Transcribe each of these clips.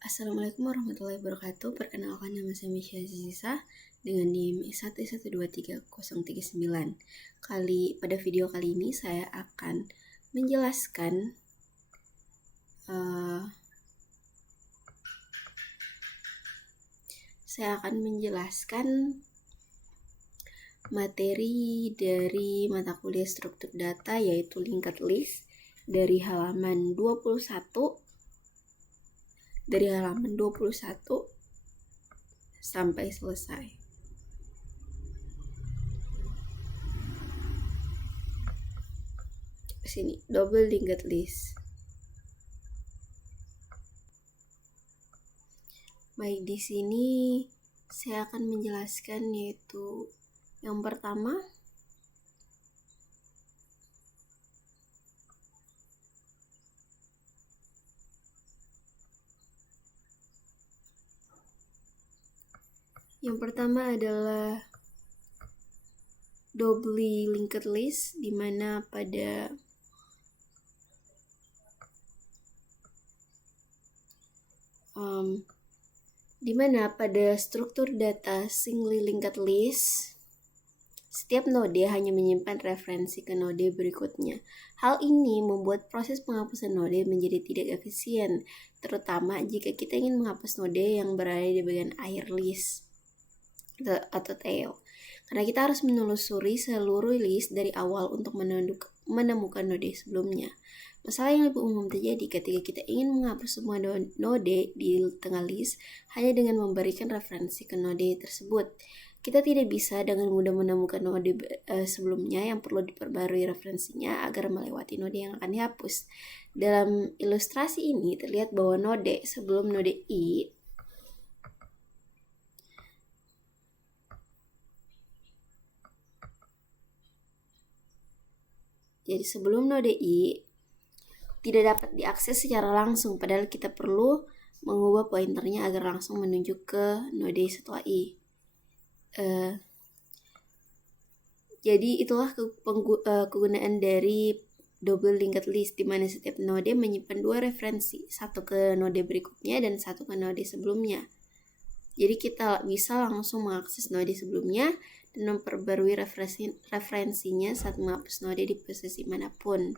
Assalamualaikum warahmatullahi wabarakatuh. Perkenalkan, nama saya Misha Aziza dengan NIM 1123039. Pada video kali ini saya akan menjelaskan materi dari mata kuliah struktur data, yaitu linked list dari halaman 21 sampai selesai. Sini, double linked list. Baik, di sini saya akan menjelaskan, yaitu yang pertama, adalah doubly linked list, di mana pada struktur data singly linked list, setiap node hanya menyimpan referensi ke node berikutnya. Hal ini membuat proses penghapusan node menjadi tidak efisien, terutama jika kita ingin menghapus node yang berada di bagian akhir list atau tail. Karena kita harus menelusuri seluruh list dari awal untuk menemukan node sebelumnya. Masalah yang lebih umum terjadi ketika kita ingin menghapus semua node di tengah list hanya dengan memberikan referensi ke node tersebut. Kita tidak bisa dengan mudah menemukan node sebelumnya yang perlu diperbarui referensinya agar melewati node yang akan dihapus. Dalam ilustrasi ini terlihat bahwa node sebelum node I tidak dapat diakses secara langsung, padahal kita perlu mengubah pointernya agar langsung menunjuk ke node setelah I. Jadi itulah kegunaan dari double linked list, di mana setiap node menyimpan dua referensi, satu ke node berikutnya dan satu ke node sebelumnya. Jadi kita bisa langsung mengakses node sebelumnya dan memperbarui referensinya saat menghapus node di posisi manapun.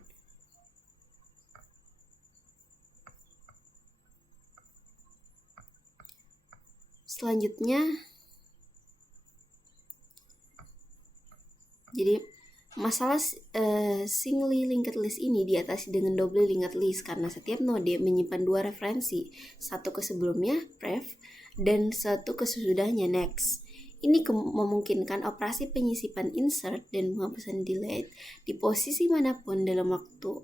Selanjutnya, jadi masalah singly linked list ini diatasi dengan double linked list karena setiap node menyimpan dua referensi, satu ke sebelumnya pref dan satu ke sesudahnya next. Ini memungkinkan operasi penyisipan insert dan penghapusan delete di posisi manapun dalam waktu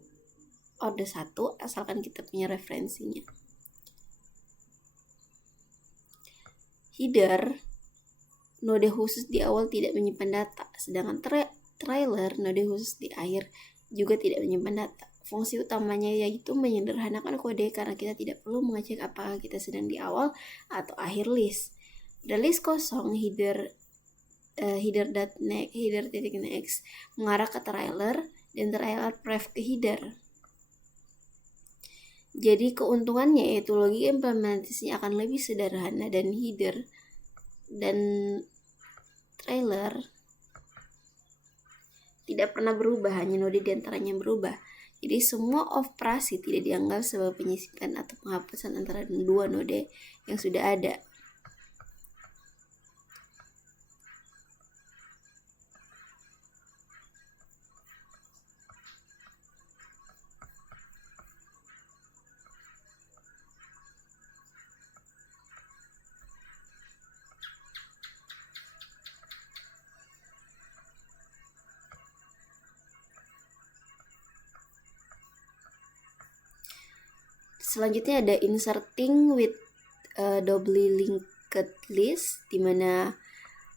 order 1 asalkan kita punya referensinya. Header, node khusus di awal tidak menyimpan data, sedangkan trailer, node khusus di akhir, juga tidak menyimpan data. Fungsi utamanya yaitu menyederhanakan kode karena kita tidak perlu mengecek apakah kita sedang di awal atau akhir list. Pada list kosong, header.next mengarah ke trailer dan trailer pref ke header. Jadi keuntungannya yaitu logika implementasinya akan lebih sederhana dan header dan trailer tidak pernah berubah, hanya node diantaranya berubah. Jadi semua operasi tidak dianggap sebagai penyisipan atau penghapusan antara dua node yang sudah ada. Selanjutnya ada inserting with doubly linked list, di mana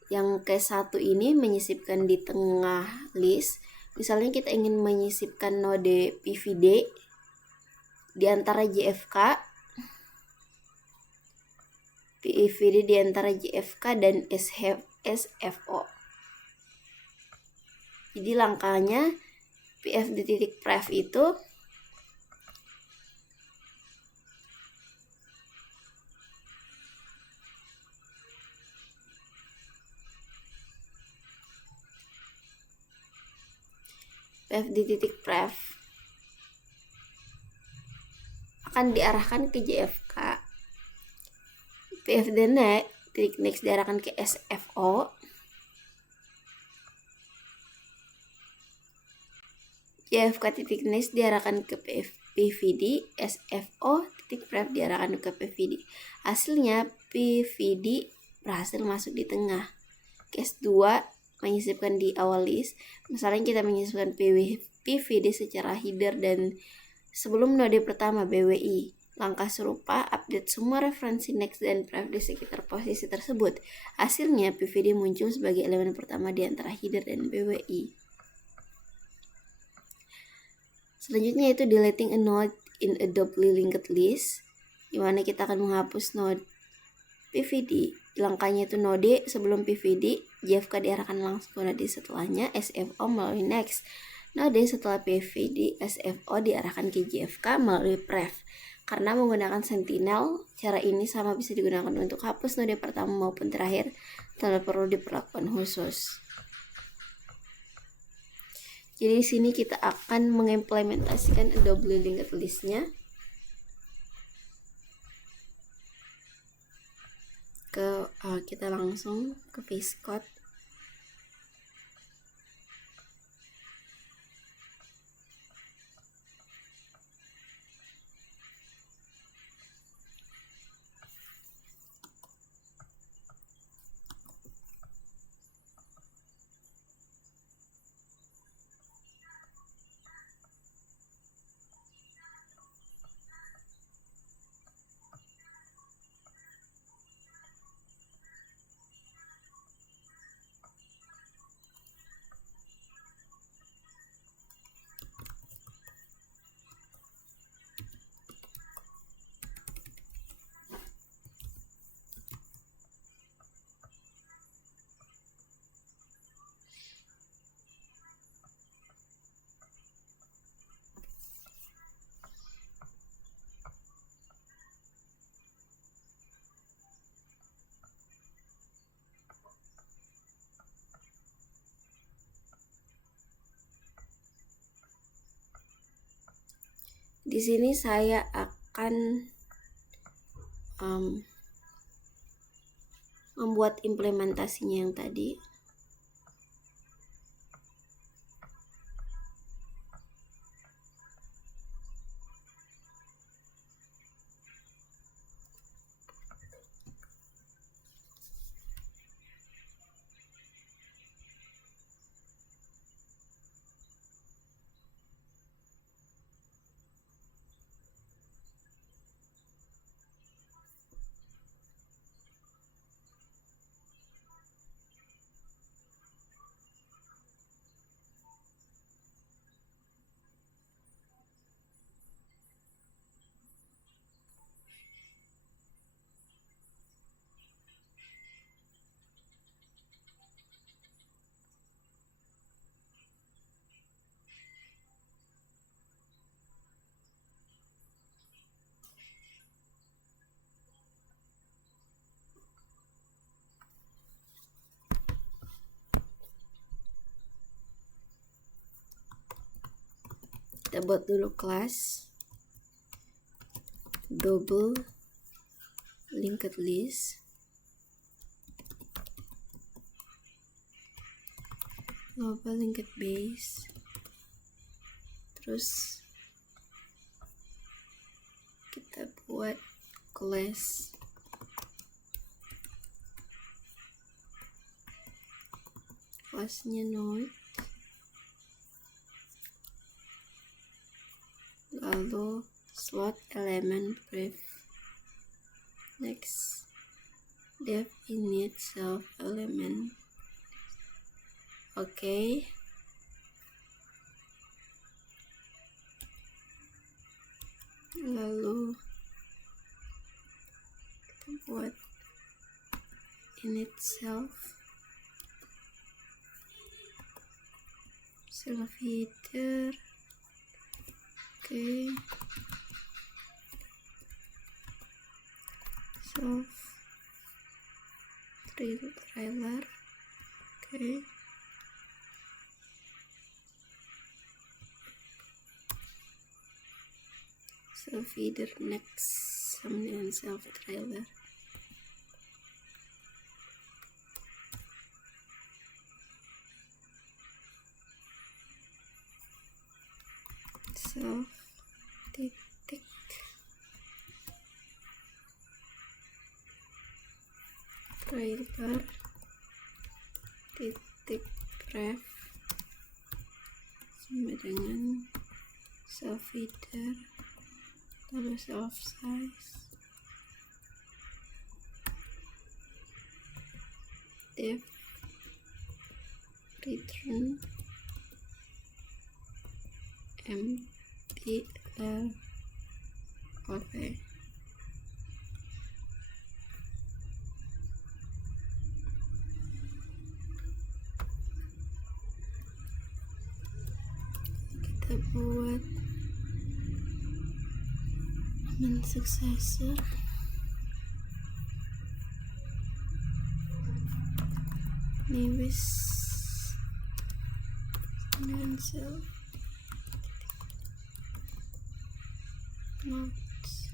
yang ke-1 ini menyisipkan di tengah list. Misalnya kita ingin menyisipkan node PVD di antara JFK, dan SFO. Jadi langkahnya pf_pref itu pfd titik pref akan diarahkan ke JFK, pfd titik next diarahkan ke SFO, JFK titik next diarahkan ke PVD, SFO titik pref diarahkan ke PVD. Hasilnya PVD berhasil masuk di tengah. Case 2 menyisipkan di awal list. Misalnya kita menyisipkan PVD secara header dan sebelum node pertama BWI. Langkah serupa, update semua referensi next dan pref di sekitar posisi tersebut. Hasilnya PVD muncul sebagai elemen pertama di antara header dan BWI. Selanjutnya itu deleting a node in a doubly linked list, dimana kita akan menghapus node PVD. Langkahnya itu node sebelum PVD, JFK diarahkan langsung ke node setelahnya, SFO melalui next. Node setelah PVD, SFO diarahkan ke JFK melalui pref. Karena menggunakan sentinel, cara ini sama bisa digunakan untuk hapus node pertama maupun terakhir, tanpa perlu diperlakukan khusus. Jadi di sini kita akan mengimplementasikan doubly linked list-nya kita langsung ke VS Code. Di sini saya akan membuat implementasinya yang tadi. Kita buat dulu kelas double linked list, global linked base, terus kita buat kelasnya node, lalu slot element pref, next def init self element. Oke. Lalu kita buat init self header. Oke. Self trailer. Oke. self-header, next, sama dengan self-trailer. Self titik trailer titik ref sama dengan self header lalu self size def return mtl. Oke. Kita buat element successor. Lewis dan self notes.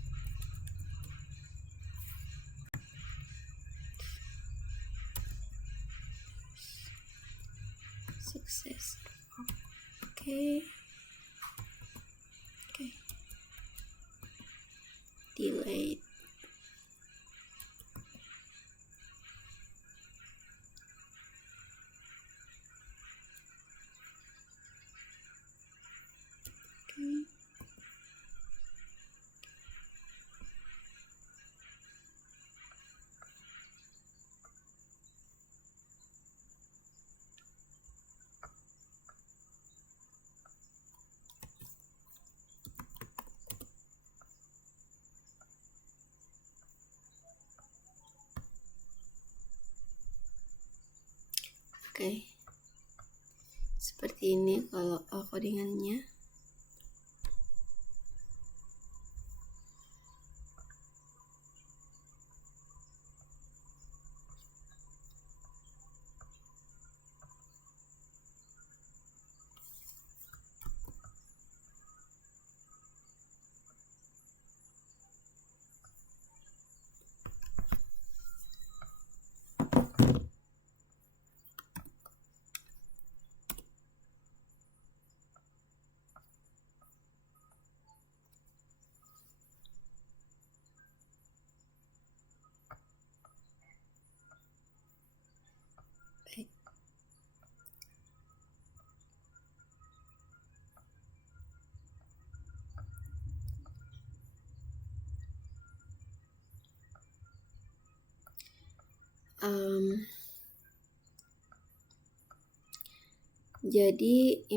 Success. Oke. Delayed. Oke. Seperti ini kalau codingannya. Jadi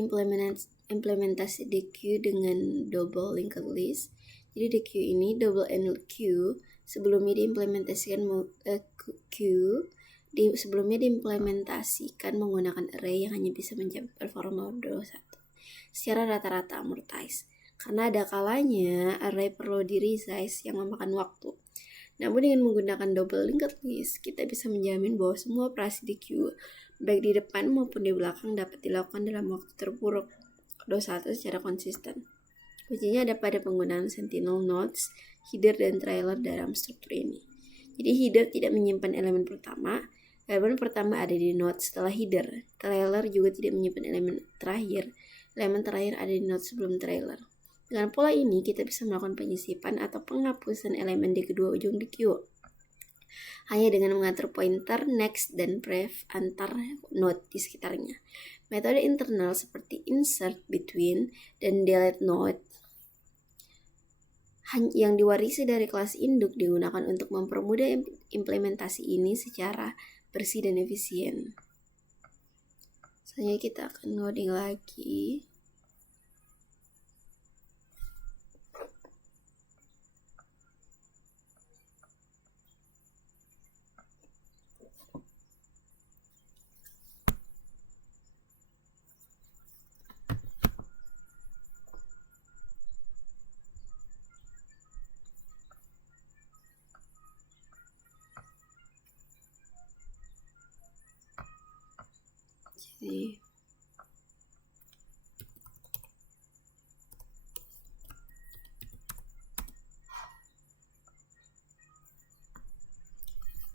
implementasi DQ dengan double linked list. Jadi DQ ini double ended queue sebelumnya diimplementasikan menggunakan array yang hanya bisa mencapai performa 21 secara rata-rata amortize. Karena ada kalanya array perlu di resize yang memakan waktu. Namun dengan menggunakan double linked list, kita bisa menjamin bahwa semua operasi di queue, baik di depan maupun di belakang, dapat dilakukan dalam waktu terburuk 21 secara konsisten. Kuncinya ada pada penggunaan sentinel nodes, header, dan trailer dalam struktur ini. Jadi header tidak menyimpan elemen pertama ada di node setelah header. Trailer juga tidak menyimpan elemen terakhir ada di node sebelum trailer. Dengan pola ini, kita bisa melakukan penyisipan atau penghapusan elemen di kedua ujung di queue. Hanya dengan mengatur pointer, next, dan pref antar node di sekitarnya. Metode internal seperti insert, between, dan delete node yang diwarisi dari kelas induk digunakan untuk mempermudah implementasi ini secara bersih dan efisien. Selanjutnya kita akan loading lagi. Jadi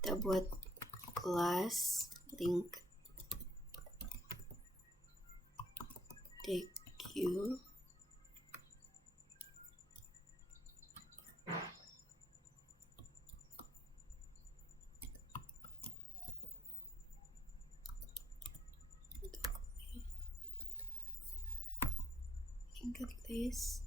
kita buat kelas link DQ linked list.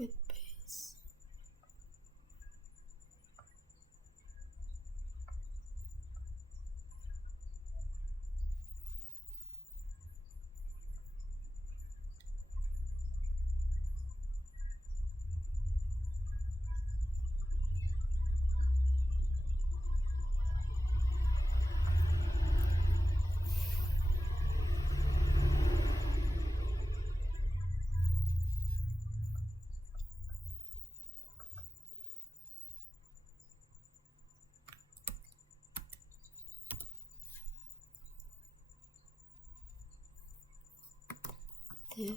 Get base. The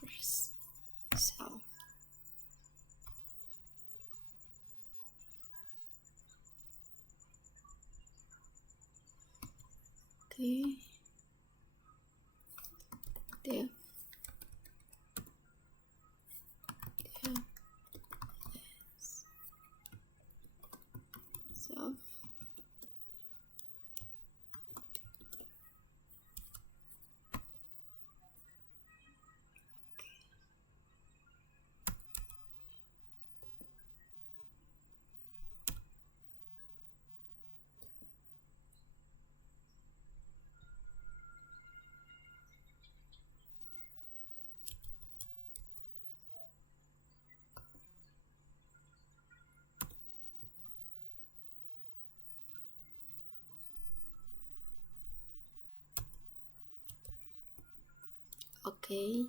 first self. Okay. Dev self. Okay.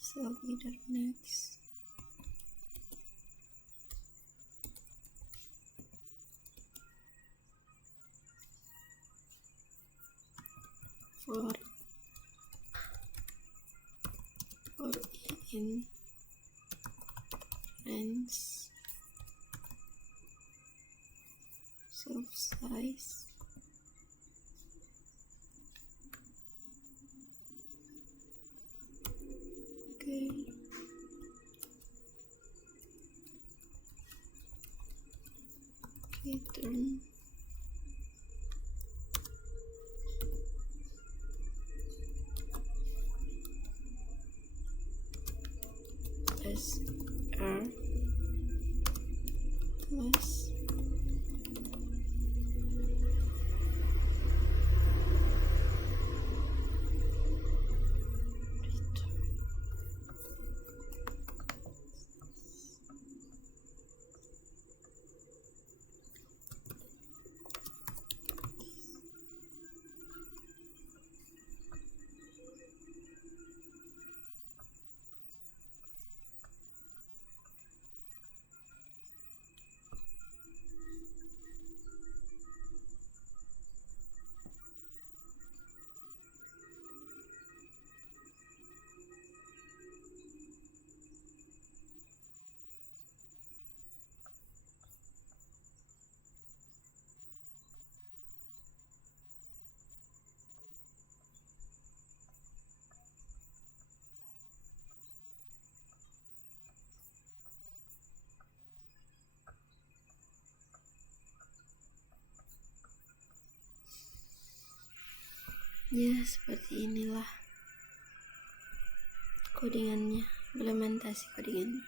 Self leader next. For in friends self size okay. Return as R plus Ya, seperti inilah codingannya, implementasi codingannya.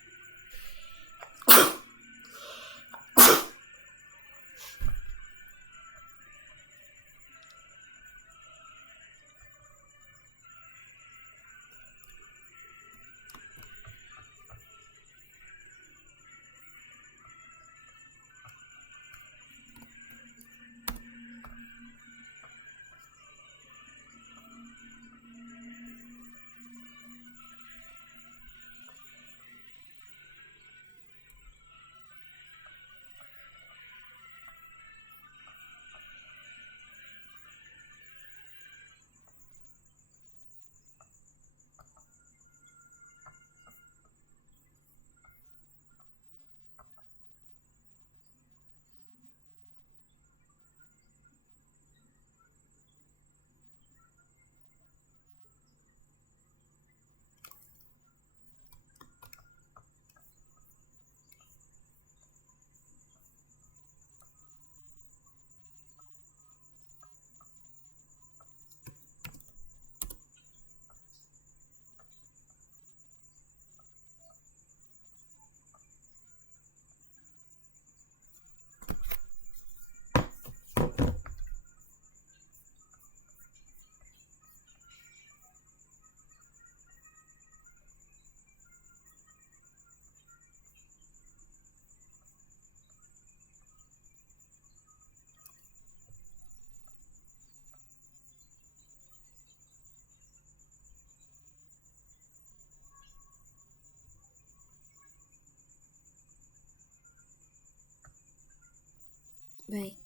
Baik.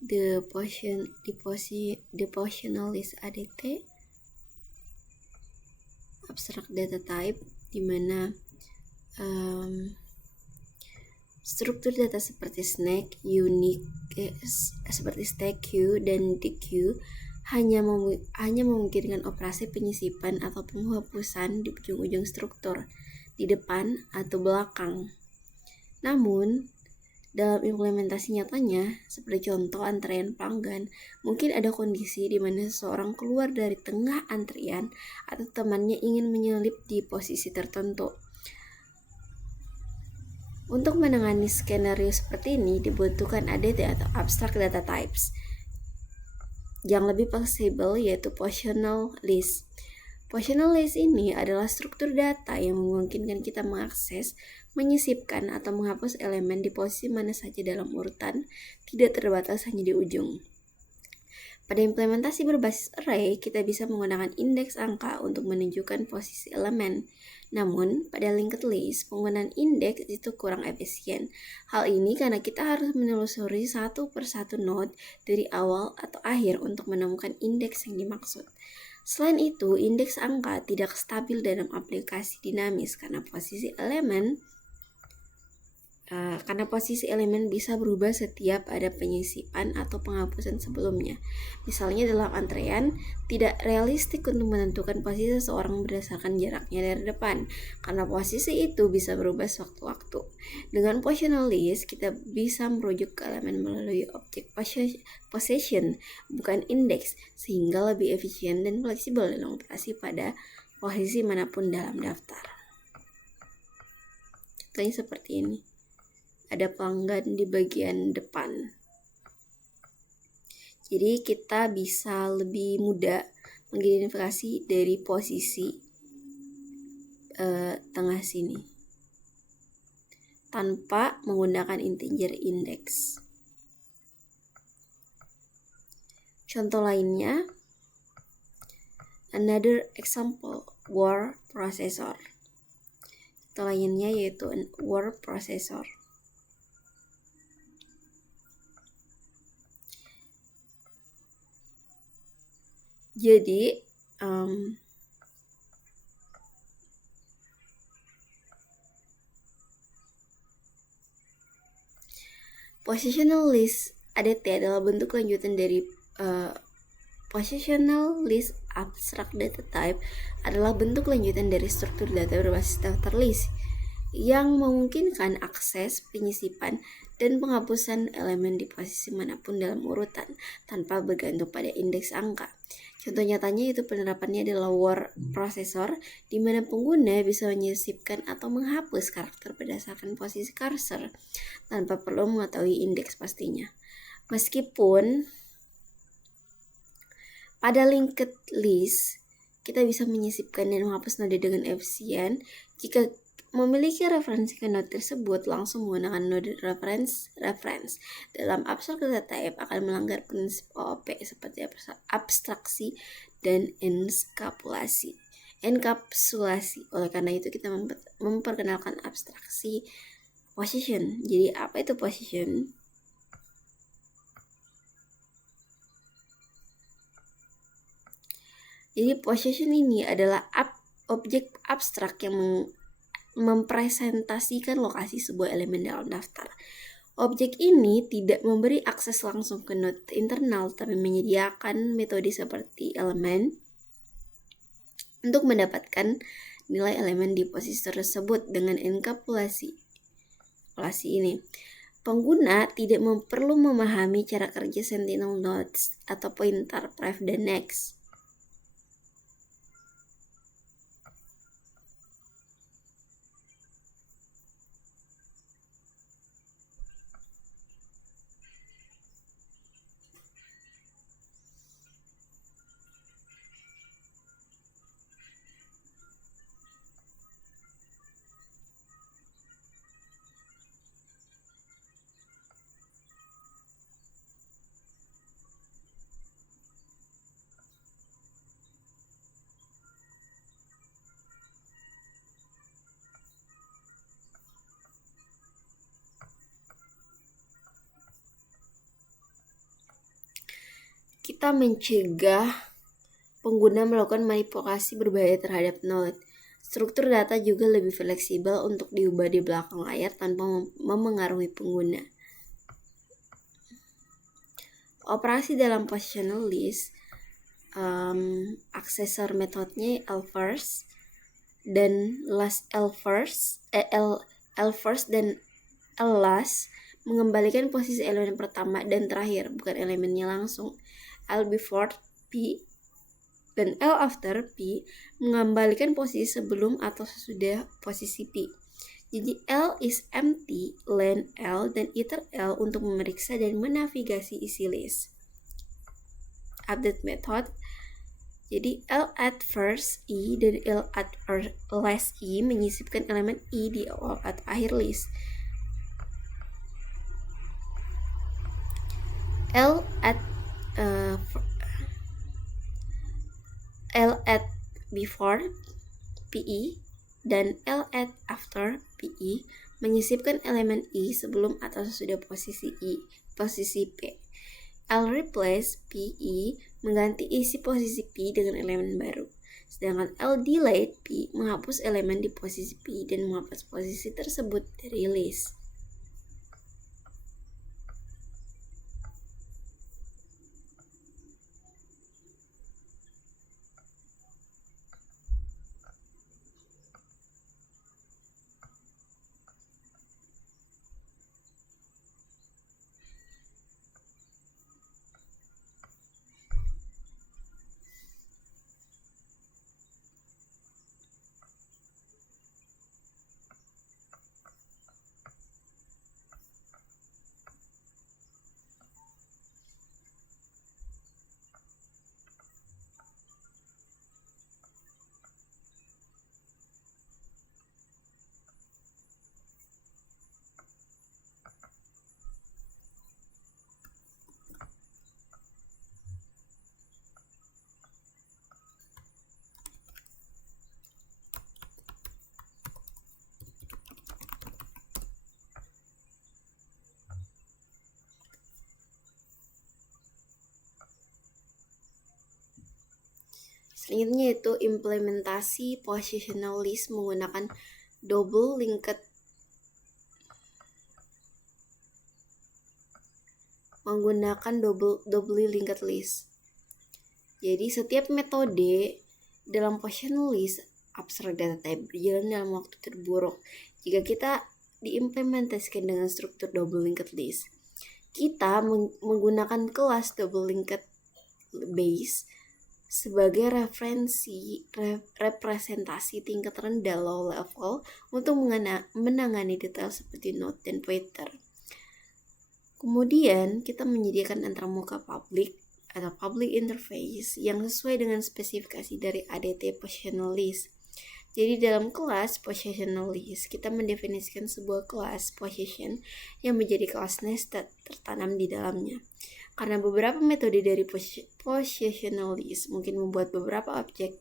The positional list ADT abstract data type, di mana struktur data seperti snack, unique, seperti stack queue dan dequeue hanya memungkinkan operasi penyisipan atau penghapusan di ujung-ujung struktur, di depan atau belakang. Namun, dalam implementasi nyatanya, seperti contoh antrean pelanggan, mungkin ada kondisi di mana seseorang keluar dari tengah antrian atau temannya ingin menyelip di posisi tertentu. Untuk menangani skenario seperti ini dibutuhkan ADT atau Abstract Data Types yang lebih fleksibel, yaitu Positional List. Positional list ini adalah struktur data yang memungkinkan kita mengakses, menyisipkan, atau menghapus elemen di posisi mana saja dalam urutan, tidak terbatas hanya di ujung. Pada implementasi berbasis array, kita bisa menggunakan indeks angka untuk menunjukkan posisi elemen. Namun, pada linked list, penggunaan indeks itu kurang efisien. Hal ini karena kita harus menelusuri satu persatu node dari awal atau akhir untuk menemukan indeks yang dimaksud. Selain itu, indeks angka tidak stabil dalam aplikasi dinamis karena posisi elemen bisa berubah setiap ada penyisipan atau penghapusan sebelumnya. Misalnya dalam antrean, tidak realistik untuk menentukan posisi seseorang berdasarkan jaraknya dari depan, karena posisi itu bisa berubah sewaktu-waktu. Dengan positional list, kita bisa merujuk ke elemen melalui objek possession, bukan indeks, sehingga lebih efisien dan fleksibel dalam operasi pada posisi manapun dalam daftar. Contohnya seperti ini. Ada pelanggan di bagian depan. Jadi kita bisa lebih mudah mengidentifikasi dari posisi tengah sini tanpa menggunakan integer index. Contoh lainnya, another example, word processor. Contoh lainnya yaitu word processor. Jadi positional list ADT adalah bentuk lanjutan dari positional list abstract data type adalah bentuk lanjutan dari struktur data berbasis daftar list yang memungkinkan akses, penyisipan, dan penghapusan elemen di posisi manapun dalam urutan tanpa bergantung pada indeks angka. Contoh nyatanya itu penerapannya adalah word processor, di mana pengguna bisa menyisipkan atau menghapus karakter berdasarkan posisi cursor tanpa perlu mengetahui indeks pastinya. Meskipun pada linked list kita bisa menyisipkan dan menghapus node dengan efisien, jika memiliki referensi ke node tersebut langsung menggunakan node reference dalam abstrak data type akan melanggar prinsip OOP seperti abstraksi dan enkapsulasi. Oleh karena itu kita memperkenalkan abstraksi position. Jadi apa itu position? Jadi position ini adalah objek abstrak yang mempresentasikan lokasi sebuah elemen dalam daftar. Objek ini tidak memberi akses langsung ke node internal, tapi menyediakan metode seperti elemen untuk mendapatkan nilai elemen di posisi tersebut dengan enkapsulasi ini. Pengguna tidak perlu memahami cara kerja sentinel nodes atau pointer, pref, dan next. Kita mencegah pengguna melakukan manipulasi berbahaya terhadap node. Struktur data juga lebih fleksibel untuk diubah di belakang layar tanpa memengaruhi pengguna. Operasi dalam positional list, aksesor metodenya L-first dan last L-first dan L-last mengembalikan posisi elemen pertama dan terakhir, bukan elemennya langsung. L before P dan L after P mengembalikan posisi sebelum atau sesudah posisi P. Jadi L is empty, len L, dan iter L untuk memeriksa dan menavigasi isi list. Update method. Jadi L at first E dan L at last E menyisipkan elemen E di awal atau akhir list. L at before PE dan L at after PE menyisipkan elemen E sebelum atau sesudah posisi P. L replace PE mengganti isi posisi P dengan elemen baru. Sedangkan L delete P menghapus elemen di posisi P dan menghapus posisi tersebut dari list. Selanjutnya itu implementasi positional list menggunakan double linked list. Jadi setiap metode dalam positional list abstract data type berjalan dalam waktu terburuk. Jika kita diimplementasikan dengan struktur double linked list. Kita menggunakan kelas double linked base sebagai representasi tingkat rendah low level untuk menangani detail seperti node dan pointer. Kemudian kita menyediakan antarmuka public atau public interface yang sesuai dengan spesifikasi dari ADT positional list. Jadi dalam kelas positional list, kita mendefinisikan sebuah kelas position yang menjadi kelas nested tertanam di dalamnya. Karena beberapa metode dari positional list mungkin membuat beberapa objek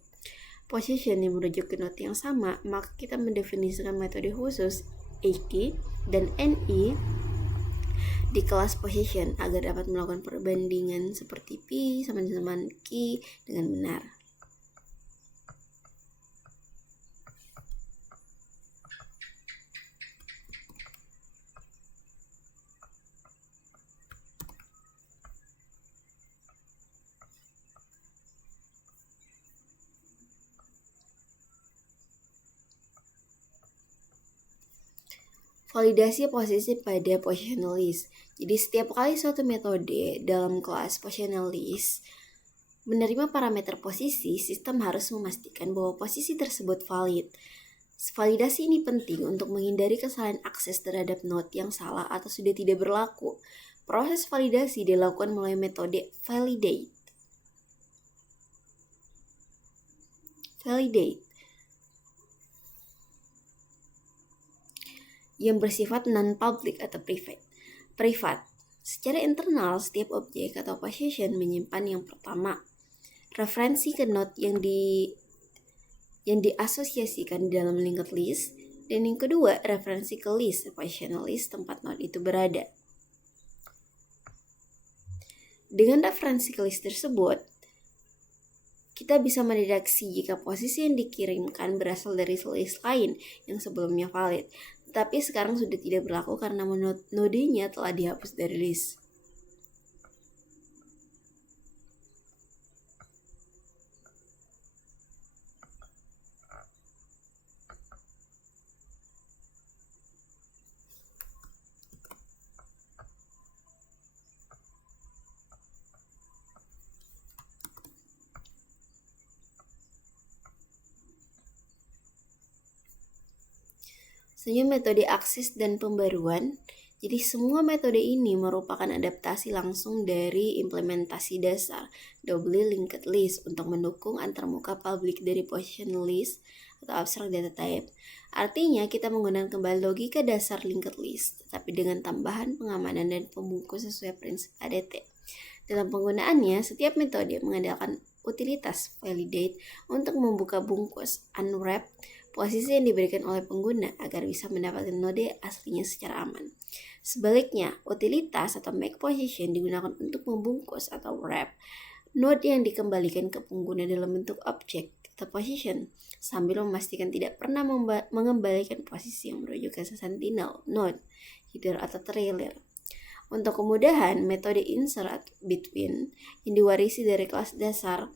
position yang merujuk ke node yang sama, maka kita mendefinisikan metode khusus AKey dan NE di kelas position agar dapat melakukan perbandingan seperti P sama dengan Q dengan benar. Validasi posisi pada positional list. Jadi setiap kali suatu metode dalam kelas positional list menerima parameter posisi, sistem harus memastikan bahwa posisi tersebut valid. Validasi ini penting untuk menghindari kesalahan akses terhadap node yang salah atau sudah tidak berlaku. Proses validasi dilakukan melalui metode validate. Yang bersifat non-public atau privat. Secara internal, setiap objek atau position menyimpan yang pertama, referensi ke node yang diasosiasikan di dalam linked list, dan yang kedua, referensi ke list, positional list tempat node itu berada. Dengan referensi ke list tersebut, kita bisa mendeteksi jika posisi yang dikirimkan berasal dari list lain yang sebelumnya valid, tapi sekarang sudah tidak berlaku karena nodenya telah dihapus dari list. Selanjutnya metode akses dan pembaruan. Jadi semua metode ini merupakan adaptasi langsung dari implementasi dasar doubly linked list untuk mendukung antarmuka publik dari positional list atau abstract data type. Artinya kita menggunakan kembali logika dasar linked list, tapi dengan tambahan pengamanan dan pembungkus sesuai prinsip ADT. Dalam penggunaannya, setiap metode mengandalkan utilitas validate untuk membuka bungkus unwrap posisi yang diberikan oleh pengguna agar bisa mendapatkan node aslinya secara aman. Sebaliknya, utilitas atau make position digunakan untuk membungkus atau wrap node yang dikembalikan ke pengguna dalam bentuk objek atau position, sambil memastikan tidak pernah mengembalikan posisi yang merujuk ke sentinel, node, header, atau trailer. Untuk kemudahan, metode insert between yang diwarisi dari kelas dasar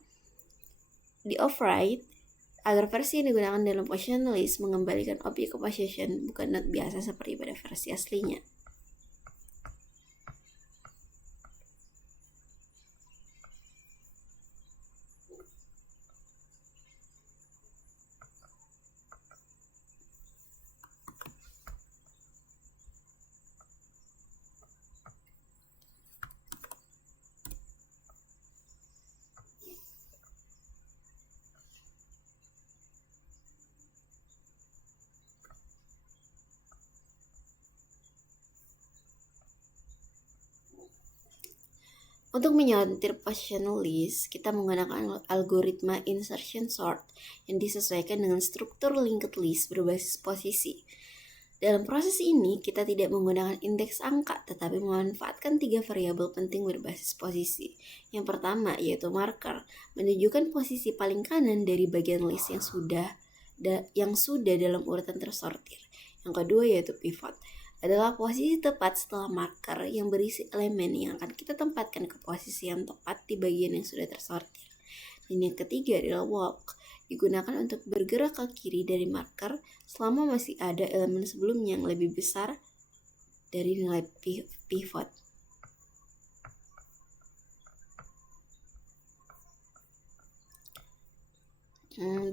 di override agar versi yang digunakan dalam positional list mengembalikan objek ke position, bukan node biasa seperti pada versi aslinya. Untuk menyortir positional list, kita menggunakan algoritma insertion sort yang disesuaikan dengan struktur linked list berbasis posisi. Dalam proses ini, kita tidak menggunakan indeks angka, tetapi memanfaatkan 3 variabel penting berbasis posisi. Yang pertama yaitu marker, menunjukkan posisi paling kanan dari bagian list yang sudah dalam urutan tersortir. Yang kedua yaitu pivot, adalah posisi tepat setelah marker yang berisi elemen yang akan kita tempatkan ke posisi yang tepat di bagian yang sudah tersortir. Dan yang ketiga adalah walk, digunakan untuk bergerak ke kiri dari marker selama masih ada elemen sebelumnya yang lebih besar dari nilai pivot.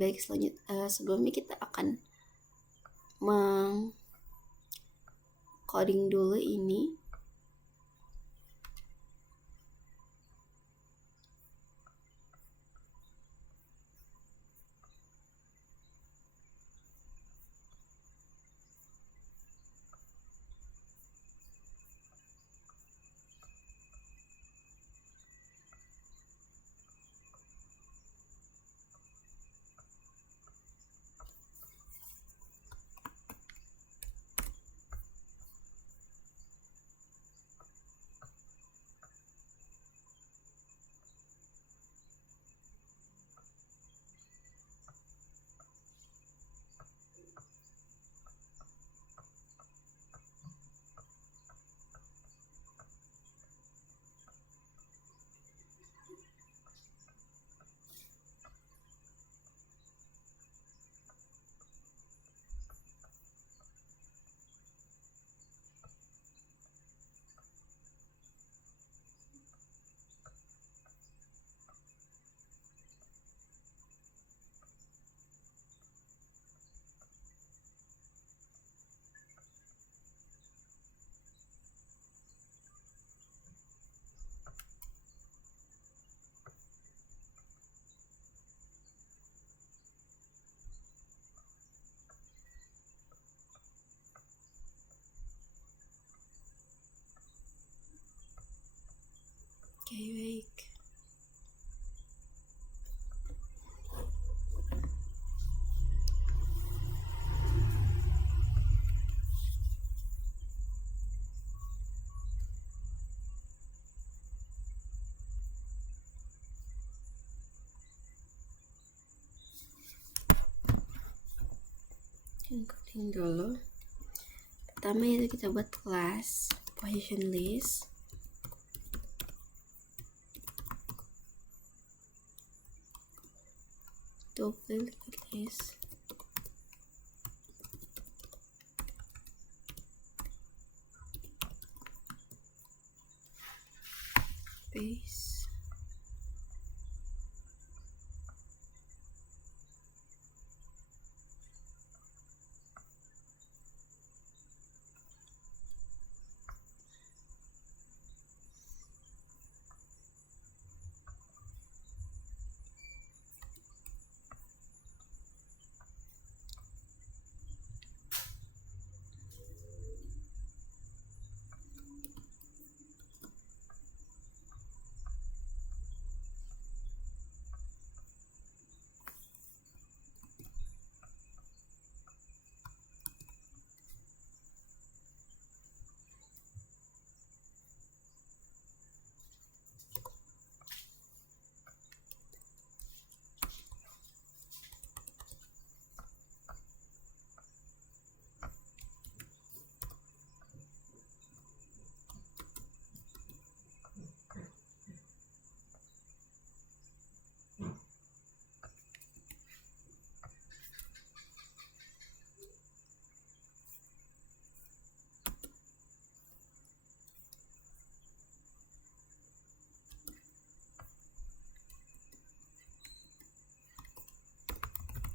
Baik, selanjutnya sebelumnya kita akan coding dulu ini. Oke, baik. Coding dulu. Pertama itu kita buat kelas position list. Tuple list. Base.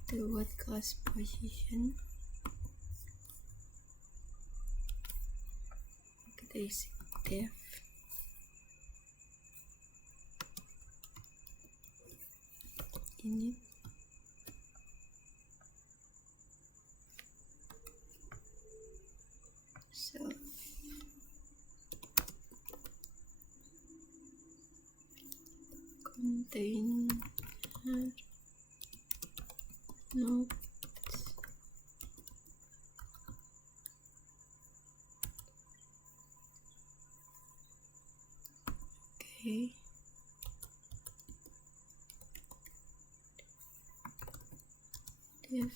Kita buat class position. Kita isi def. Ini self container note. Okay. Def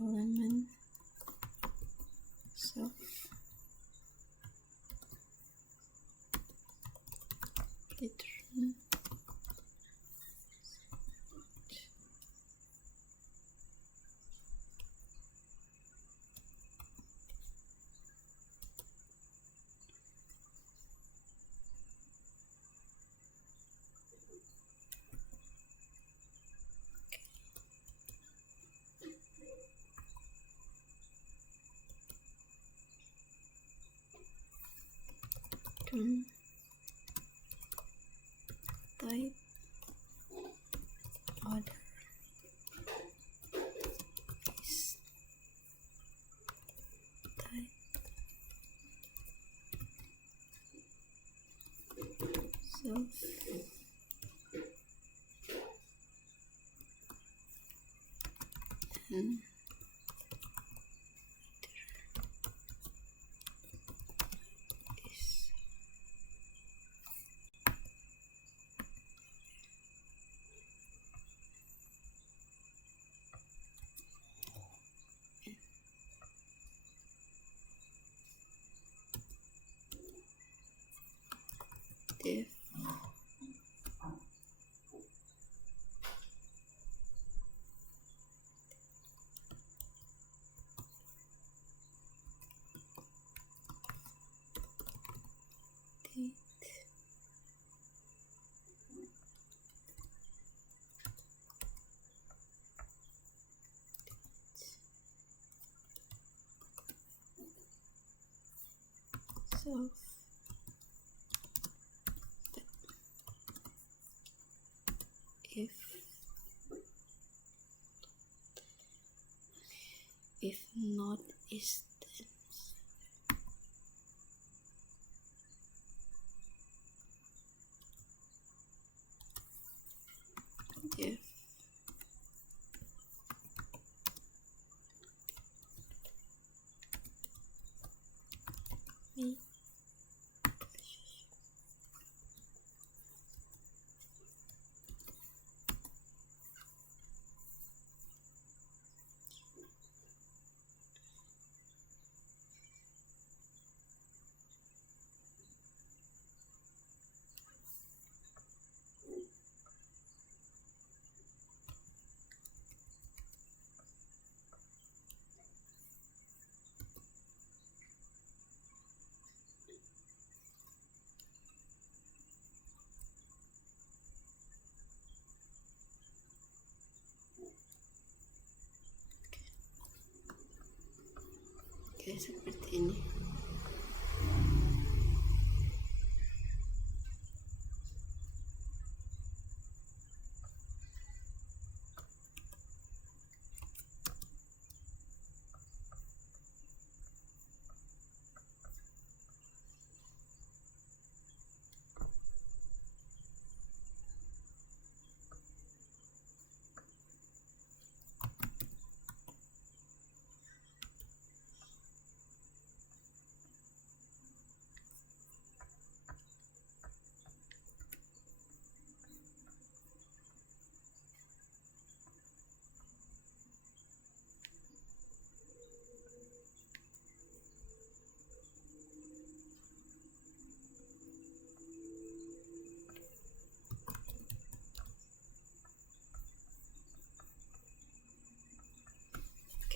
element self return type order is type self and is div date self if not is div me oke seperti ini.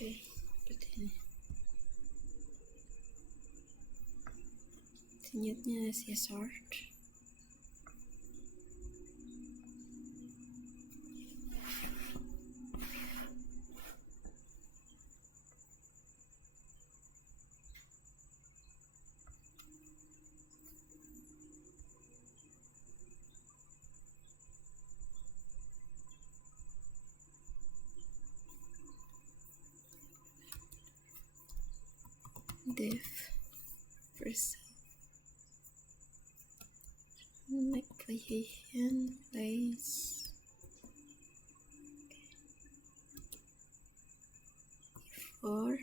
Oke, seperti ini. Selanjutnya saya sort. Div first make position place effort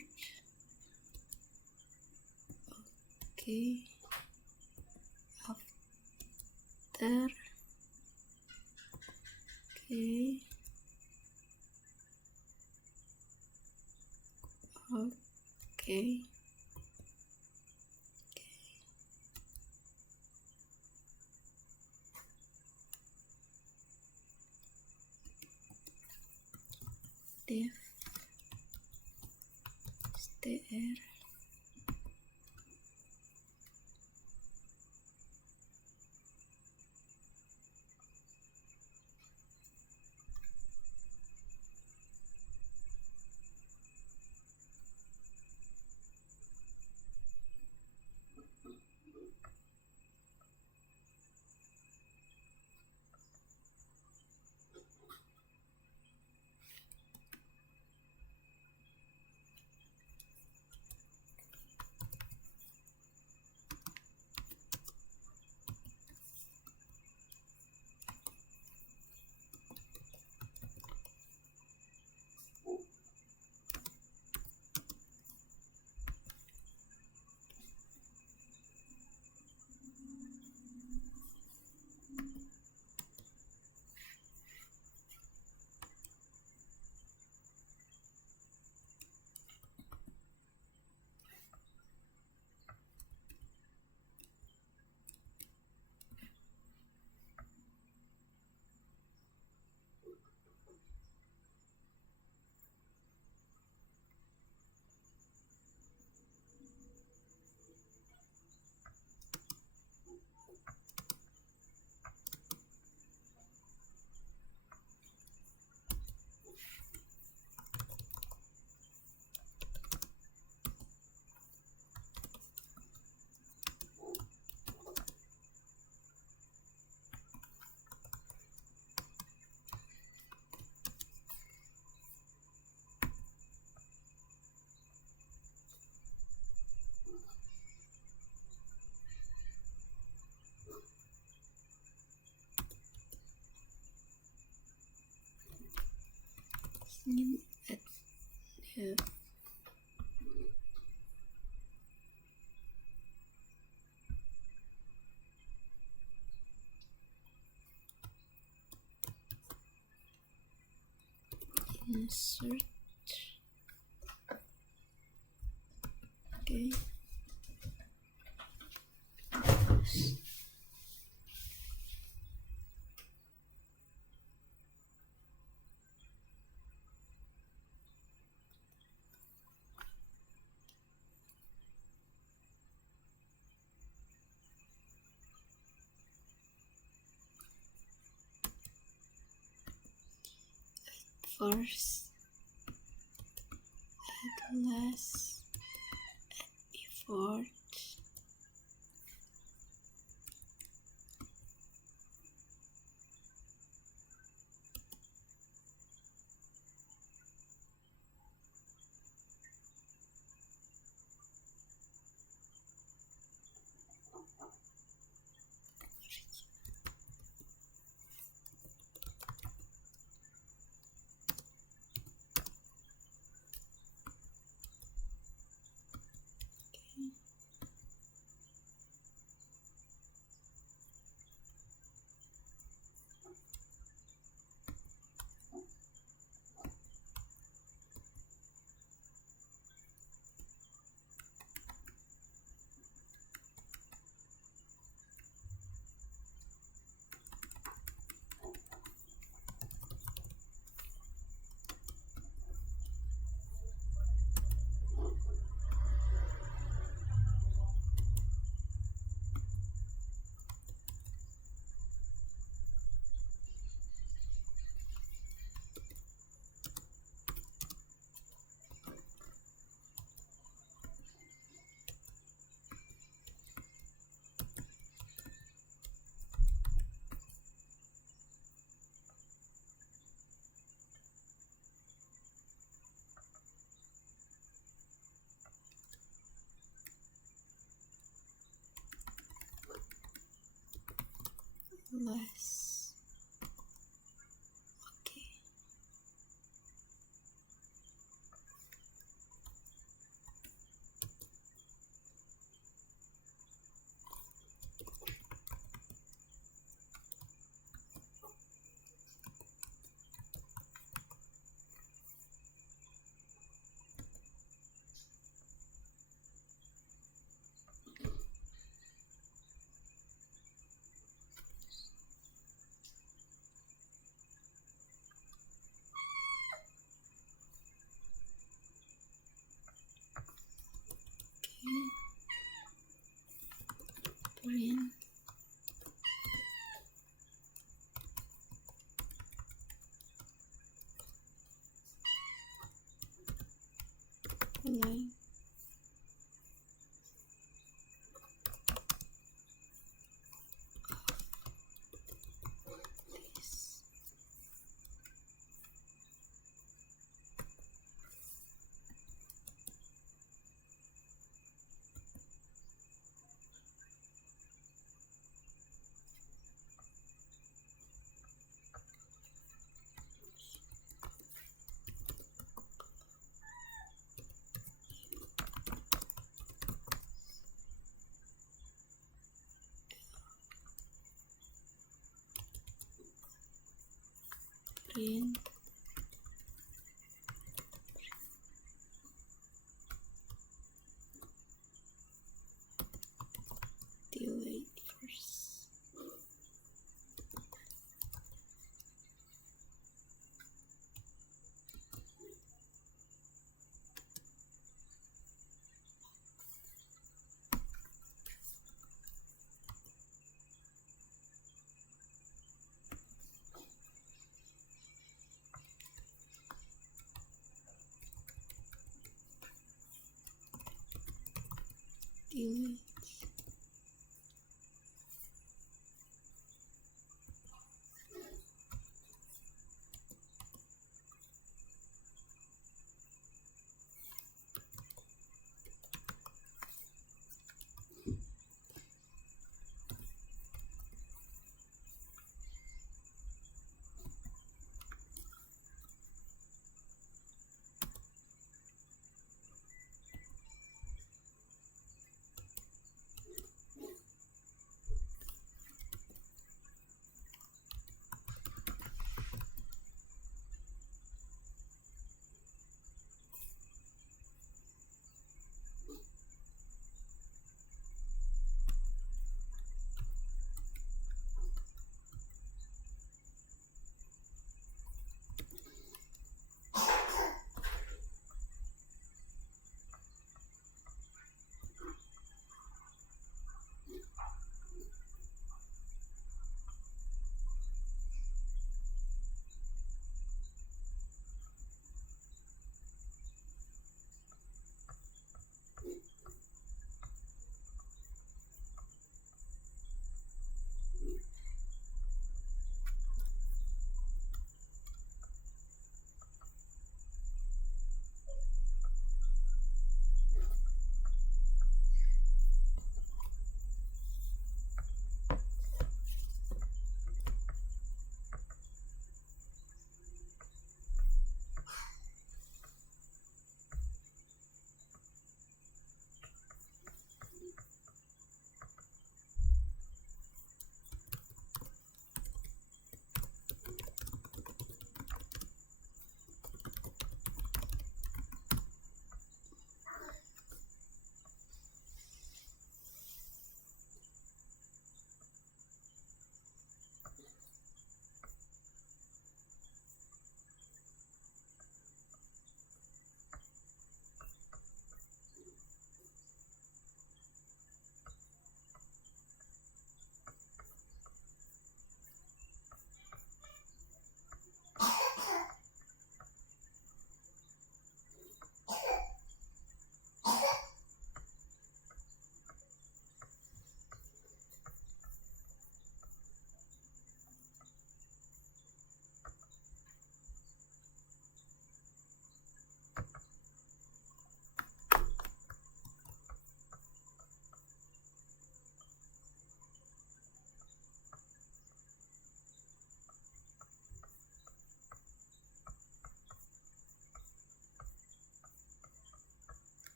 okay after okay okay div str in at the insert. Okay. First, at last, at before. Less. Okay. Print line this. Print delete first.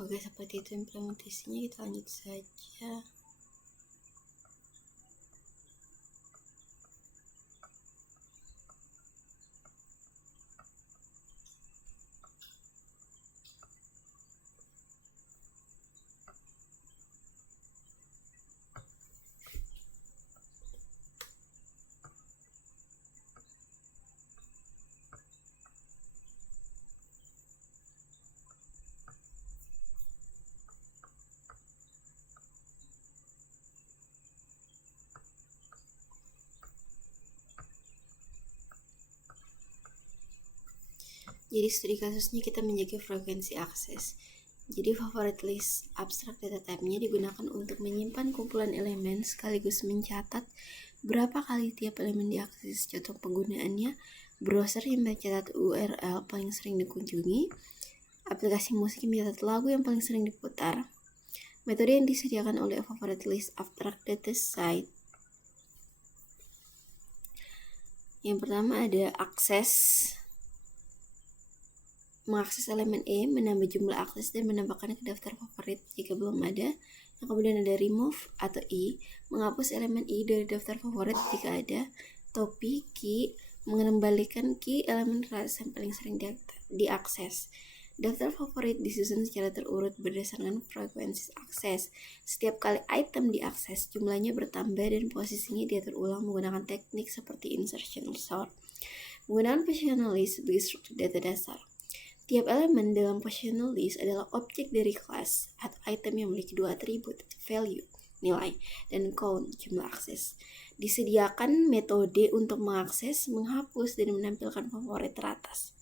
Oke, seperti itu implementasinya, kita lanjut saja. Jadi studi kasusnya kita menjaga frekuensi akses. Jadi favorite list abstract data type-nya digunakan untuk menyimpan kumpulan elemen sekaligus mencatat berapa kali tiap elemen diakses. Contoh penggunaannya, browser yang mencatat URL paling sering dikunjungi, aplikasi musik yang mencatat lagu yang paling sering diputar. Metode yang disediakan oleh favorite list abstract data site. Yang pertama ada akses. Mengakses elemen E, menambah jumlah akses dan menambahkannya ke daftar favorit jika belum ada. Yang kemudian ada remove atau I, menghapus elemen I dari daftar favorit jika ada. Copy key, mengembalikan key elemen yang paling sering diakses. Daftar favorit disusun secara terurut berdasarkan frekuensi akses. Setiap kali item diakses, jumlahnya bertambah dan posisinya diatur ulang menggunakan teknik seperti insertion sort. Menggunakan positional list sebagai struktur data dasar. Tiap elemen dalam positional list adalah objek dari kelas atau item yang memiliki dua atribut, value, nilai, dan count, jumlah akses. Disediakan metode untuk mengakses, menghapus, dan menampilkan favorit teratas.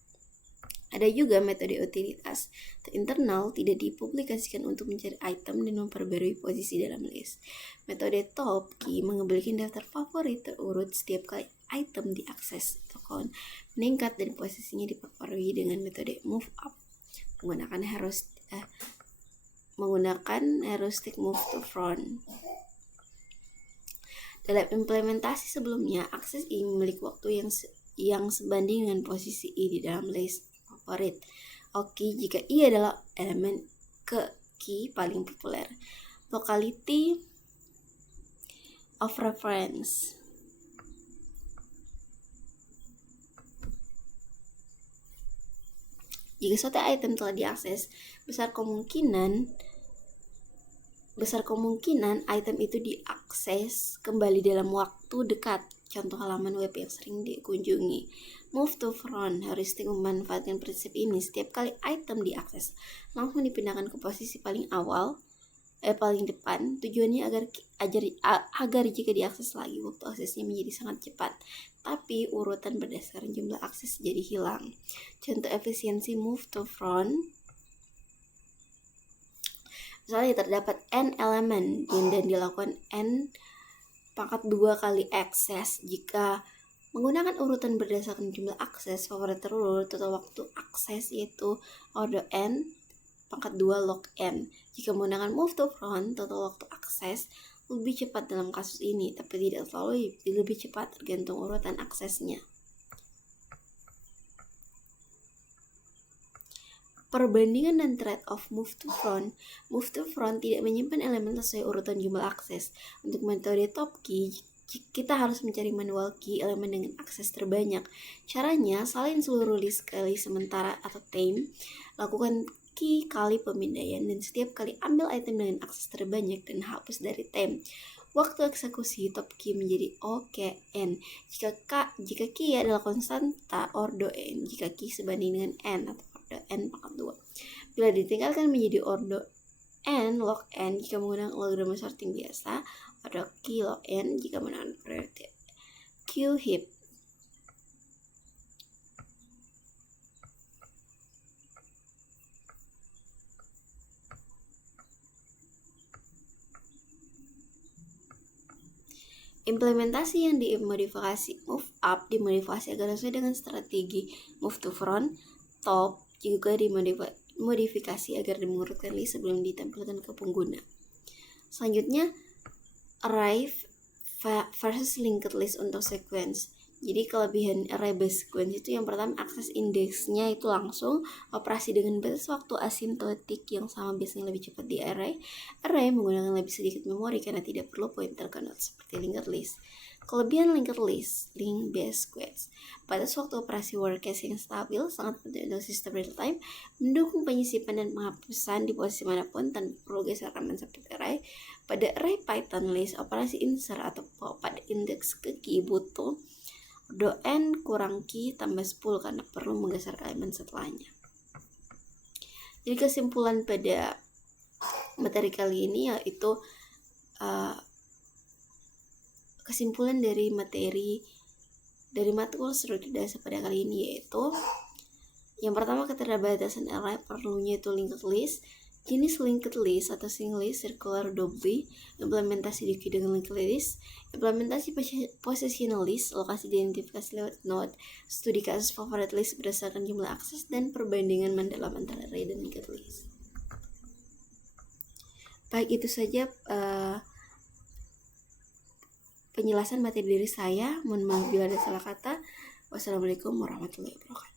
Ada juga metode utilitas atau internal tidak dipublikasikan untuk mencari item dan memperbarui posisi dalam list. Metode top key mengembalikan daftar favorit terurut setiap kali item diakses atau count meningkat dan posisinya diperbarui dengan metode move up menggunakan heuristic move to front. Dalam implementasi sebelumnya, akses I memiliki waktu yang sebanding dengan posisi I di dalam list favorit. Oke, jika I adalah elemen key paling populer. Locality of reference. Jika suatu item telah diakses, besar kemungkinan item itu diakses kembali dalam waktu dekat. Contoh halaman web yang sering dikunjungi. Move to front, heuristik memanfaatkan prinsip ini. Setiap kali item diakses, langsung dipindahkan ke posisi paling depan. Tujuannya agar jika diakses lagi, waktu aksesnya menjadi sangat cepat. Tapi urutan berdasarkan jumlah akses jadi hilang. Contoh efisiensi move to front. Misalnya terdapat n elemen dan dilakukan n pangkat 2 kali akses. Jika menggunakan urutan berdasarkan jumlah akses favorit terurut, total waktu akses yaitu order n pangkat 2 log n. Jika menggunakan move to front, total waktu akses lebih cepat dalam kasus ini, tapi tidak selalu lebih cepat tergantung urutan aksesnya. Perbandingan dan trade-off move to front. Move to front tidak menyimpan elemen sesuai urutan jumlah akses. Untuk metode top key, kita harus mencari manual key elemen dengan akses terbanyak. Caranya, salin seluruh list kali sementara atau tame, lakukan key kali pemindaian, dan setiap kali ambil item dengan akses terbanyak dan hapus dari tame. Waktu eksekusi top key menjadi OKN. Jika key adalah konstanta ordo n, jika key sebanding dengan n atau n pangkat 2. Bila ditinggalkan menjadi ordo n log n jika menggunakan algoritma sorting biasa, ordo key log n jika menggunakan priority queue heap. Implementasi yang dimodifikasi move up dimodifikasi agar sesuai dengan strategi move to front. Top juga dimodifikasi agar dimurutkan list sebelum ditampilkan ke pengguna. Selanjutnya, array versus linked list untuk sequence. Jadi kelebihan array based sequence itu yang pertama, akses indeksnya itu langsung, operasi dengan batas waktu asintotik yang sama biasanya lebih cepat di array. Array menggunakan lebih sedikit memori karena tidak perlu pointer ke node seperti linked list. Kelebihan linked list, link based sequence. Batas waktu operasi workcase yang stabil sangat penting untuk sistem real time, mendukung penyisipan dan penghapusan di posisi manapun tanpa perlu geser rekaman seperti array. Pada array Python list, operasi insert atau pop pada indeks ke key butuh n kurang key tambah 10 karena perlu menggeser elemen setelahnya. Jadi kesimpulan pada materi kali ini yaitu kesimpulan dari matkul struktur dasar pada kali ini yaitu yang pertama, keterbatasan array perlunya itu linked list. Jenis linked list atau single list, circular, doubly, implementasi di queue dengan linked list, implementasi positional list, lokasi identifikasi lewat node, studi kasus favorite list berdasarkan jumlah akses, dan perbandingan mendalam antara array dan linked list. Baik, itu saja penjelasan materi dari saya. Mohon maaf bila ada salah kata. Wassalamualaikum warahmatullahi wabarakatuh.